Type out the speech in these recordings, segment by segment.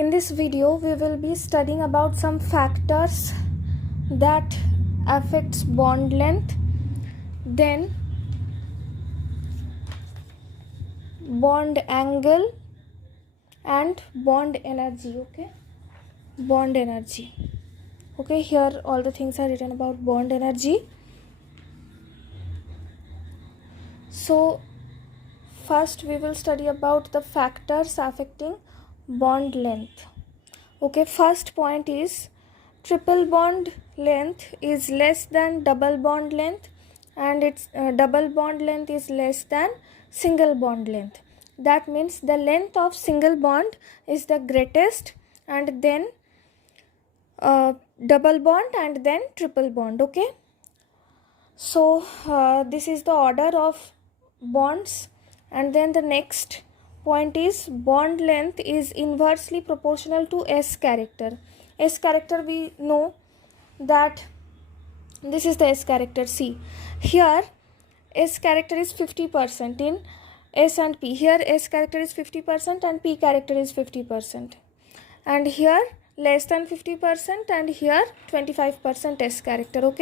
In this video we will be studying about some factors that affects bond length, then bond angle and bond energy. Bond energy. Here all the things are written about bond energy. So first we will study about the factors affecting bond length. First point is triple bond length is less than double bond length, and its double bond length is less than single bond length. That means the length of single bond is the greatest, and then double bond, and then triple bond. So this is the order of bonds. And then the next point is bond length is inversely proportional to S character. S character, we know that this is the S character. See, here S character is 50% in S and P. Here S character is 50% and P character is 50%. And here less than 50% and here 25% S character.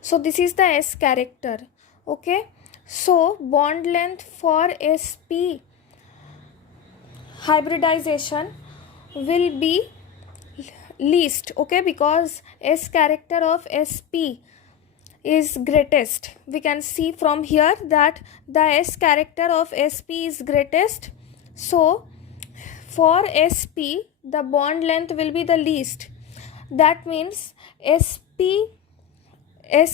So this is the S character. So bond length for sp hybridization will be least, because S character of sp is greatest. We can see from here that the S character of sp is greatest. So for sp the bond length will be the least. That means S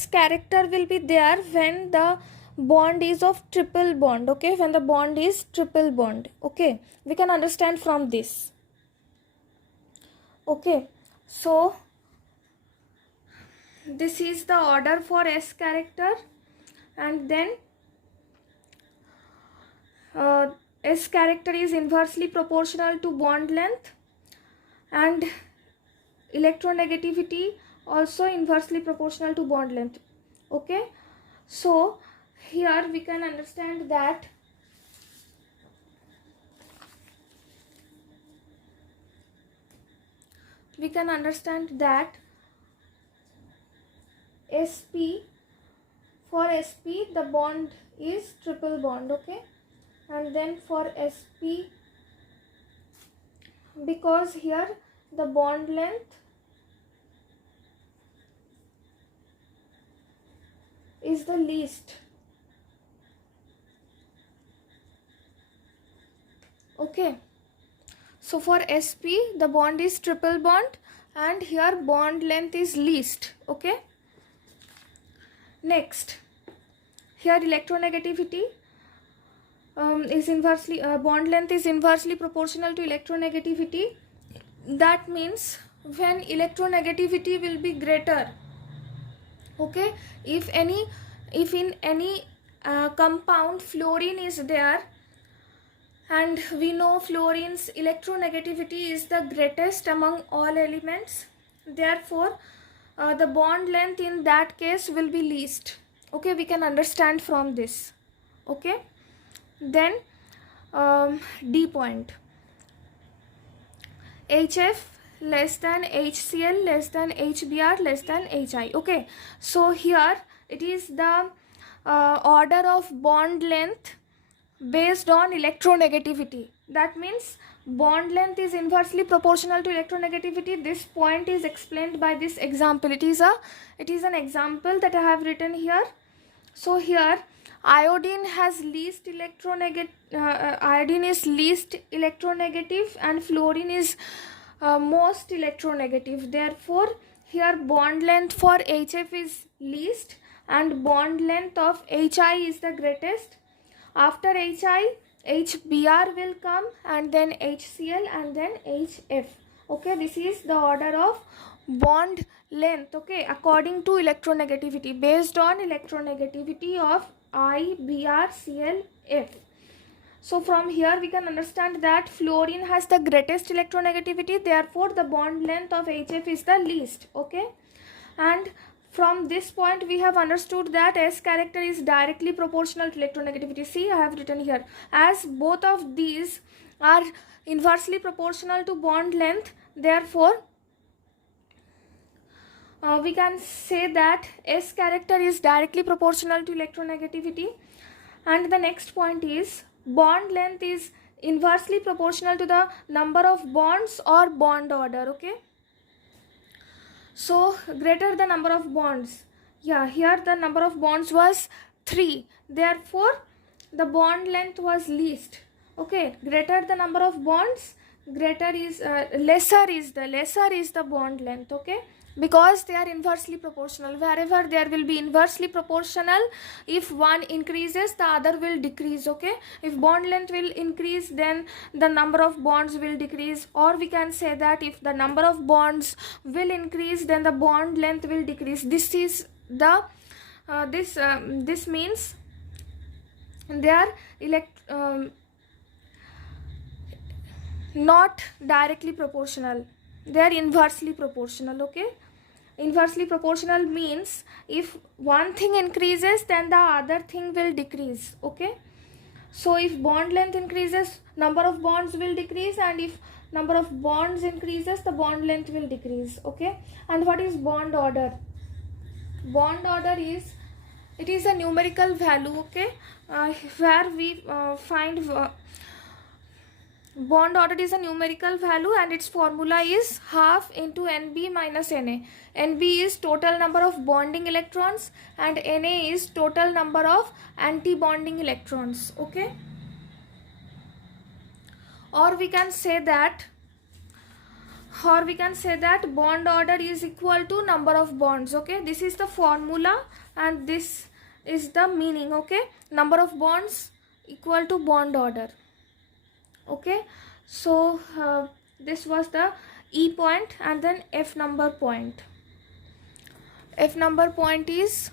character will be there when the bond is of triple bond. When the bond is triple bond. We can understand from this. So this is the order for S character, and then S character is inversely proportional to bond length, and electronegativity also inversely proportional to bond length. So here we can understand that for sp the bond is triple bond. And then for sp, because here the bond length is the least. So for sp the bond is triple bond, and here bond length is least. Next, here electronegativity is inversely bond length is inversely proportional to electronegativity. That means when electronegativity will be greater, if in any compound fluorine is there, and we know fluorine's electronegativity is the greatest among all elements, therefore the bond length in that case will be least. We can understand from this. Then D point, HF less than HCl less than HBr less than HI. So here it is the order of bond length based on electronegativity. That means bond length is inversely proportional to electronegativity. This point is explained by this example. It is an example that I have written here. So here iodine has least iodine is least electronegative, and fluorine is most electronegative. Therefore here bond length for HF is least and bond length of HI is the greatest. After HI, HBr will come, and then HCl, and then HF. This is the order of bond length, according to electronegativity, based on electronegativity of I, Br, Cl, F. So from here we can understand that fluorine has the greatest electronegativity, therefore the bond length of HF is the least. And from this point we have understood that S character is directly proportional to electronegativity. See, I have written here, as both of these are inversely proportional to bond length. Therefore we can say that S character is directly proportional to electronegativity. And the next point is bond length is inversely proportional to the number of bonds or bond order. Okay, so greater the number of bonds, yeah, here the number of bonds was 3, therefore the bond length was least. Okay, greater the number of bonds, greater is lesser is the bond length. Okay, because they are inversely proportional. Wherever there will be inversely proportional, if one increases the other will decrease. Okay, if bond length will increase then the number of bonds will decrease, or we can say that if the number of bonds will increase then the bond length will decrease. This is the this means they are not directly proportional, they are inversely proportional. Okay, inversely proportional means if one thing increases then the other thing will decrease. Okay, so if bond length increases, number of bonds will decrease, and if number of bonds increases, the bond length will decrease. Okay, and what is bond order? Bond order is, it is a numerical value. Okay, where we find bond order is a numerical value, and its formula is half into Nb minus Na. Nb is total number of bonding electrons and Na is total number of anti-bonding electrons. Okay, or we can say that bond order is equal to number of bonds. Okay, this is the formula and this is the meaning. Okay, number of bonds equal to bond order. Okay, so this was the E point, and then F number point. F number point is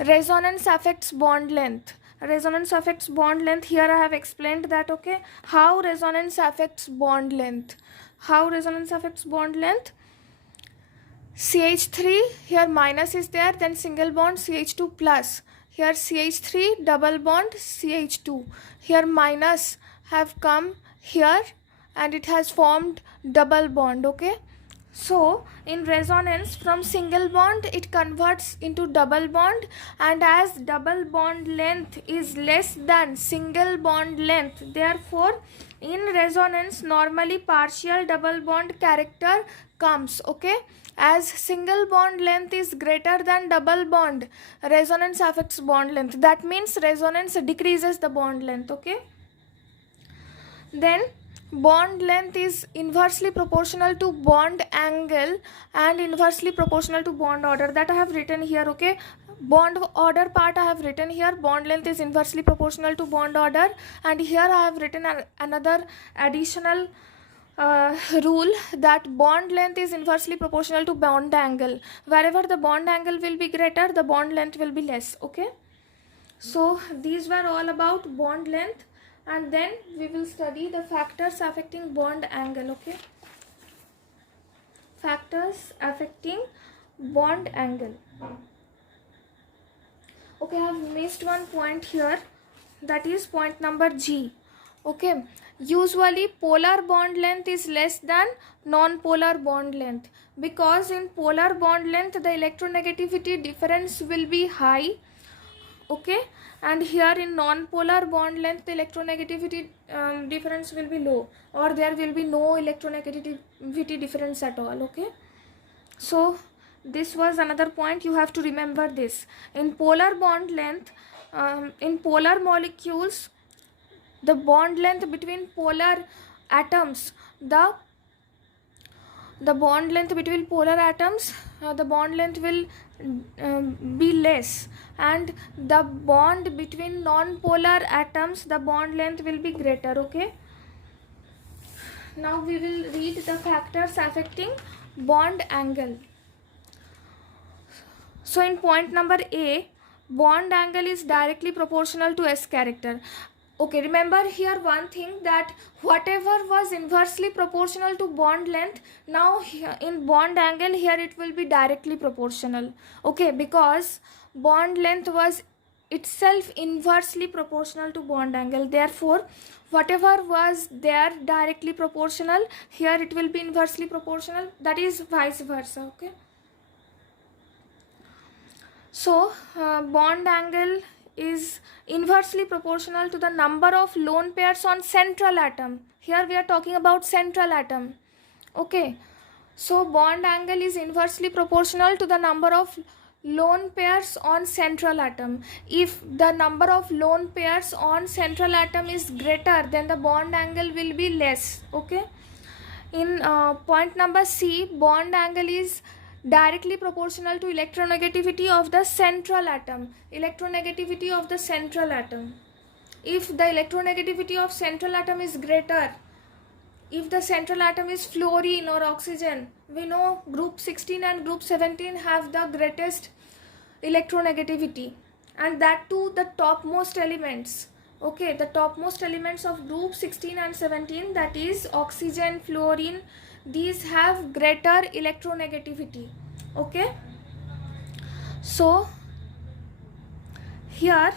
resonance affects bond length. Resonance affects bond length. Here I have explained that. Okay, how resonance affects bond length. How resonance affects bond length? CH3, here minus is there, then single bond CH2 plus. Here CH3 double bond CH2. Here minus have come here and it has formed double bond. Okay, so in resonance from single bond it converts into double bond, and as double bond length is less than single bond length, therefore in resonance normally partial double bond character comes. Okay, as single bond length is greater than double bond, resonance affects bond length. That means resonance decreases the bond length. Okay, then bond length is inversely proportional to bond angle and inversely proportional to bond order. That I have written here. Okay, bond order part I have written here. Bond length is inversely proportional to bond order, and here I have written another additional rule that bond length is inversely proportional to bond angle. Wherever the bond angle will be greater, the bond length will be less. Okay, so these were all about bond length, and then we will study the factors affecting bond angle. Okay, factors affecting bond angle. Okay, I have missed one point here, that is point number G. Okay, usually polar bond length is less than non-polar bond length, because in polar bond length the electronegativity difference will be high. Okay, and here in non-polar bond length the electronegativity difference will be low, or there will be no electronegativity difference at all. Okay, so this was another point you have to remember. This in polar bond length, in polar molecules, the bond length between polar atoms, the bond length between polar atoms, the bond length will be less, and the bond between non-polar atoms, the bond length will be greater. Okay, now we will read the factors affecting bond angle. So in point number A, bond angle is directly proportional to S character. Okay, remember here one thing, that whatever was inversely proportional to bond length, now here in bond angle here it will be directly proportional. Okay, because bond length was itself inversely proportional to bond angle. Therefore, whatever was there directly proportional, here it will be inversely proportional, that is vice versa. Okay, so bond angle is inversely proportional to the number of lone pairs on central atom. Here we are talking about central atom. Okay, so bond angle is inversely proportional to the number of lone pairs on central atom. If the number of lone pairs on central atom is greater, then the bond angle will be less. Okay, in point number C, bond angle is directly proportional to electronegativity of the central atom. Electronegativity of the central atom. If the electronegativity of central atom is greater, if the central atom is fluorine or oxygen, we know group 16 and group 17 have the greatest electronegativity, and that too the topmost elements. Okay, the topmost elements of group 16 and 17, that is oxygen, fluorine, these have greater electronegativity. Okay, so here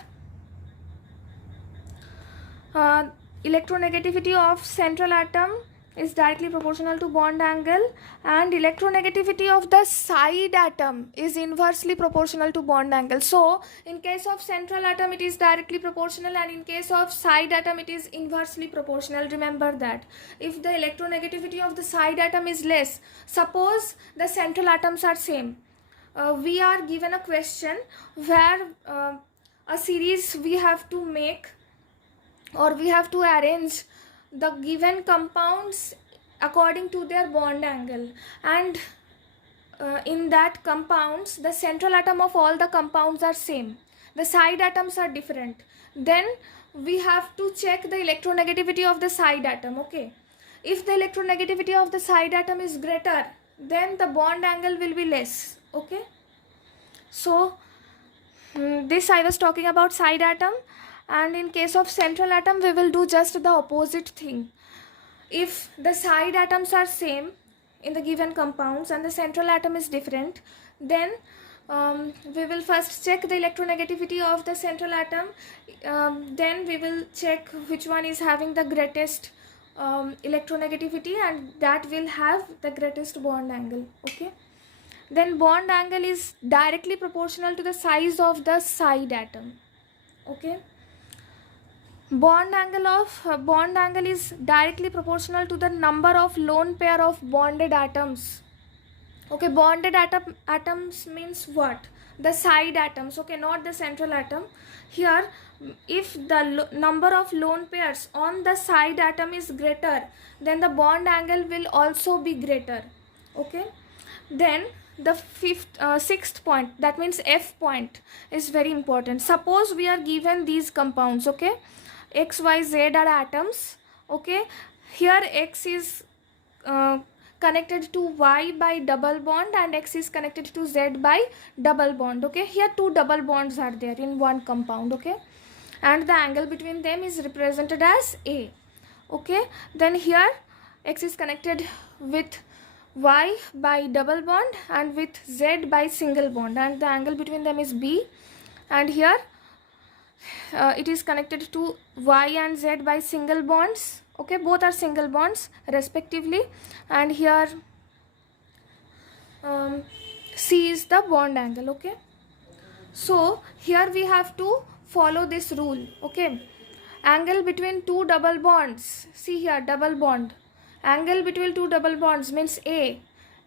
electronegativity of central atom is directly proportional to bond angle, and electronegativity of the side atom is inversely proportional to bond angle. So in case of central atom it is directly proportional, and in case of side atom it is inversely proportional. Remember that. If the electronegativity of the side atom is less, suppose the central atoms are same, we are given a question where a series we have to make, or we have to arrange the given compounds according to their bond angle, and in that compounds the central atom of all the compounds are same, the side atoms are different, then we have to check the electronegativity of the side atom. Okay, if the electronegativity of the side atom is greater, then the bond angle will be less. Okay, so this I was talking about side atom, and in case of central atom we will do just the opposite thing. If the side atoms are same in the given compounds and the central atom is different, then we will first check the electronegativity of the central atom, then we will check which one is having the greatest electronegativity, and that will have the greatest bond angle. Okay, then bond angle is directly proportional to the size of the side atom. Okay, bond angle is directly proportional to the number of lone pair of bonded atoms. Okay, bonded atoms means what? The side atoms. Okay, not the central atom. Here, if the number of lone pairs on the side atom is greater, then the bond angle will also be greater. Okay, then the sixth point, that means F point, is very important. Suppose we are given these compounds. Okay, X, Y, Z are atoms. Okay, here X is connected to Y by double bond, and X is connected to Z by double bond. Okay, here two double bonds are there in one compound. Okay, and the angle between them is represented as A. Okay, then here X is connected with Y by double bond and with Z by single bond, and the angle between them is B, and here it is connected to Y and Z by single bonds. Okay, both are single bonds respectively, and here C is the bond angle. Okay, so here we have to follow this rule. Okay, angle between two double bonds, see here, double bond, angle between two double bonds means A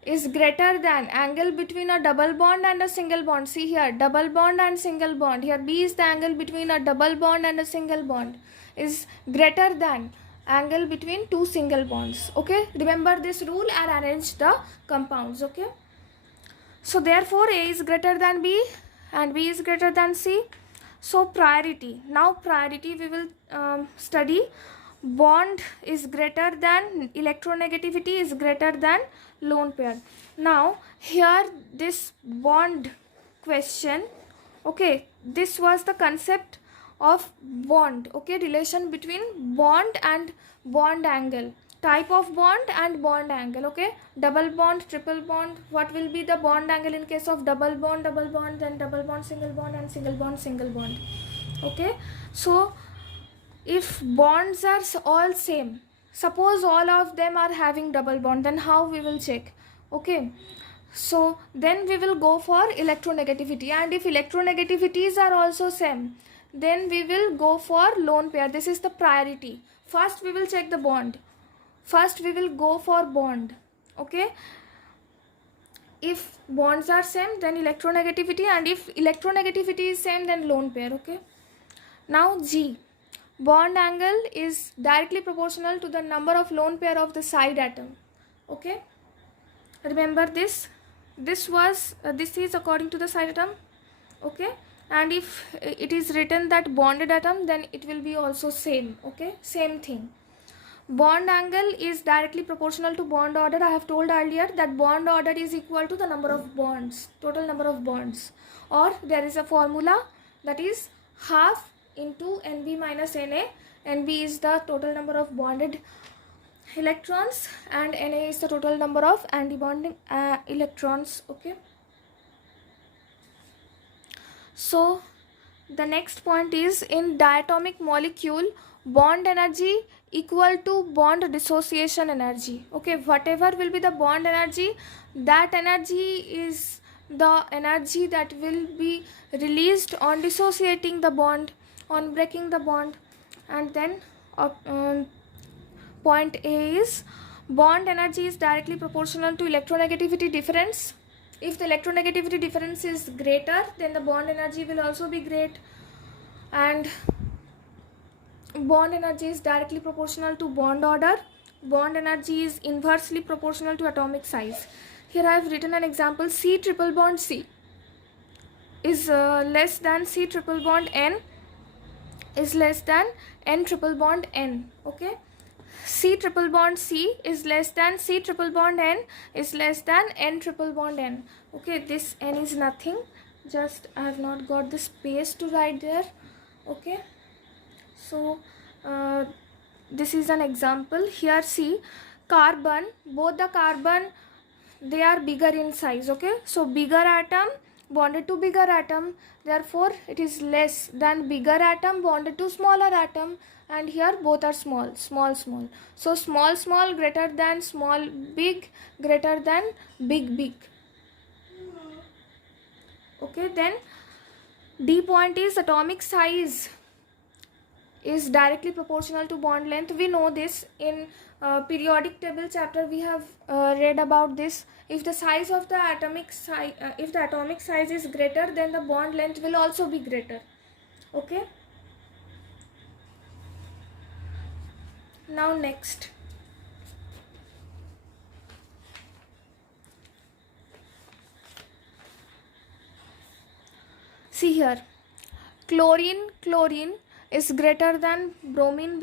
is greater than angle between a double bond and a single bond. See here, double bond and single bond. Here B is the angle between a double bond and a single bond, is greater than angle between two single bonds. Okay, remember this rule and arrange the compounds. Okay, so therefore A is greater than B and B is greater than C. So priority, now priority we will study bond is greater than, electronegativity is greater than lone pair. Now here this bond question, okay, this was the concept of bond. Okay, relation between bond and bond angle. type of bond and bond angle. Okay, double bond, triple bond, what will be the bond angle in case of double bond, then double bond, single bond, and single bond. Okay, so if bonds are all same, suppose all of them are having double bond, then how we will check? Okay, so then we will go for electronegativity, and if electronegativities are also same, then we will go for lone pair. This is the priority. First we will check the bond. First we will go for bond. Okay, if bonds are same, then electronegativity, and if electronegativity is same, then lone pair. Okay, now G, bond angle is directly proportional to the number of lone pair of the side atom. Okay, remember this. This is according to the side atom. Okay, and if it is written that bonded atom, then it will be also same. Okay, same thing. Bond angle is directly proportional to bond order. I have told earlier that bond order is equal to the number of bonds, total number of bonds, or there is a formula that is half into Nb minus Na. Nb is the total number of bonded electrons and Na is the total number of antibonding electrons. Okay, so the next point is, in diatomic molecule, bond energy equal to bond dissociation energy. Okay, whatever will be the bond energy, that energy is the energy that will be released on dissociating the bond, on breaking the bond. And then point A is, bond energy is directly proportional to electronegativity difference. If the electronegativity difference is greater, then the bond energy will also be great. And bond energy is directly proportional to bond order. Bond energy is inversely proportional to atomic size. Here I have written an example. C triple bond C is less than C triple bond N is less than N triple bond N. Okay, C triple bond C is less than C triple bond N is less than N triple bond N. Okay, this N is nothing, just I have not got the space to write there. Okay, so this is an example. Here see, carbon, both the carbon, they are bigger in size. Okay, so bigger atom bonded to bigger atom, therefore it is less than bigger atom bonded to smaller atom, and here both are small. So small greater than small, big greater than big. Okay, then D point is, atomic size is directly proportional to bond length. We know this in periodic table chapter. We have read about this. If the size of the atomic size, if the atomic size is greater, then the bond length will also be greater. Okay. Now next, see here, chlorine is greater than bromine,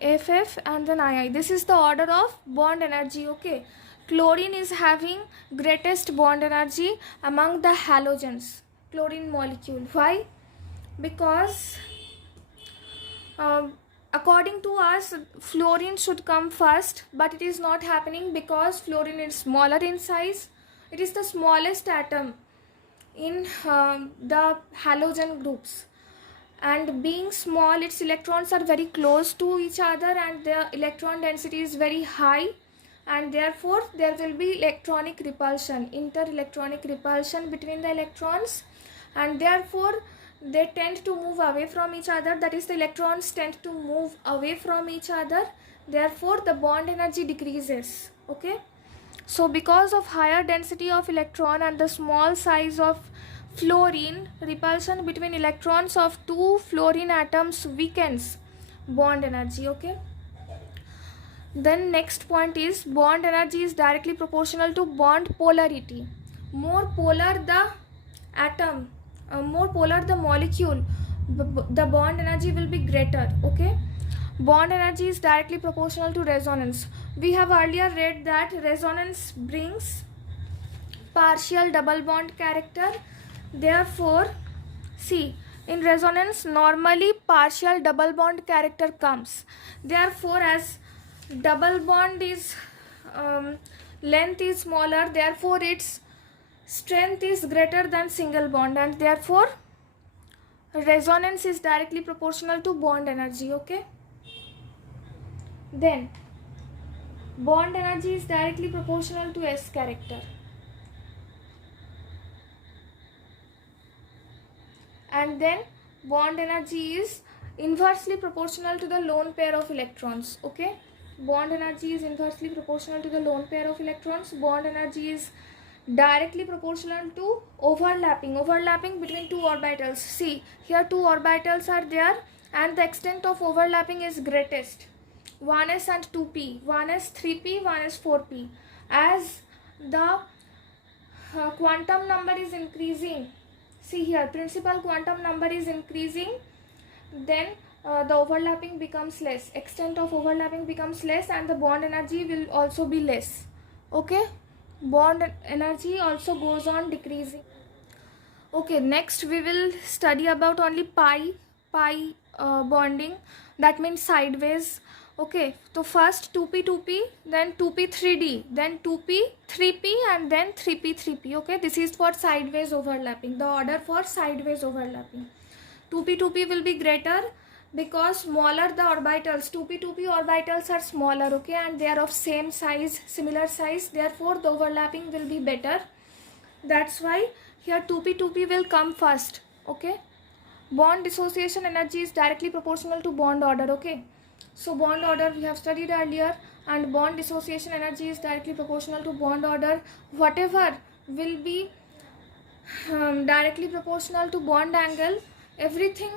FF, and then II. This is the order of bond energy. Okay, chlorine is having greatest bond energy among the halogens, chlorine molecule. Why? Because according to us, fluorine should come first, but it is not happening because fluorine is smaller in size. It is the smallest atom in the halogen groups, and being small, its electrons are very close to each other and the electron density is very high, and therefore there will be electronic repulsion, inter-electronic repulsion between the electrons, and therefore they tend to move away from each other. That is, the electrons tend to move away from each other, therefore the bond energy decreases. Okay, so because of higher density of electron and the small size of fluorine, repulsion between electrons of two fluorine atoms weakens bond energy. Okay, then next point is, bond energy is directly proportional to bond polarity. More polar the atom, more polar the molecule, the bond energy will be greater. Okay, bond energy is directly proportional to resonance. We have earlier read that resonance brings partial double bond character. Therefore, see, in resonance normally partial double bond character comes. Therefore, as double bond is length is smaller, therefore its strength is greater than single bond, and therefore resonance is directly proportional to bond energy. Okay, then bond energy is directly proportional to S character, and then bond energy is inversely proportional to the lone pair of electrons. Okay, bond energy is inversely proportional to the lone pair of electrons. Bond energy is directly proportional to overlapping between two orbitals. See, here two orbitals are there and the extent of overlapping is greatest, 1s and 2p, 1s 3p, 1s 4p. As the quantum number is increasing, see here, principal quantum number is increasing, then the overlapping becomes less, extent of overlapping becomes less, and the bond energy will also be less. Okay, bond energy also goes on decreasing. Okay, next we will study about only pi bonding, that means sideways. Okay, so first 2p 2p, then 2p 3d, then 2p 3p, and then 3p 3p. Okay, this is for sideways overlapping, the order for sideways overlapping. 2p 2p will be greater because smaller the orbitals, 2p 2p orbitals are smaller. Okay, and they are of same size, similar size, therefore the overlapping will be better. That's why here 2p 2p will come first. Okay, bond dissociation energy is directly proportional to bond order. Okay, so bond order we have studied earlier, and bond dissociation energy is directly proportional to bond order. Whatever will be directly proportional to bond angle, everything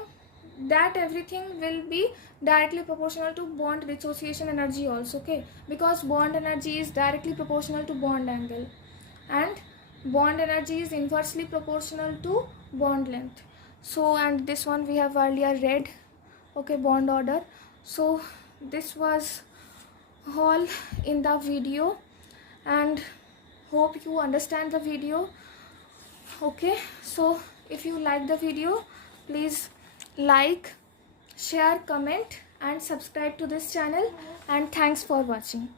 will be directly proportional to bond dissociation energy also. Okay, because bond energy is directly proportional to bond angle, and bond energy is inversely proportional to bond length. So, and this one we have earlier read. Okay, bond order. So this was all in the video, and hope you understand the video. Okay, so if you like the video, please like, share, comment and subscribe to this channel, and thanks for watching.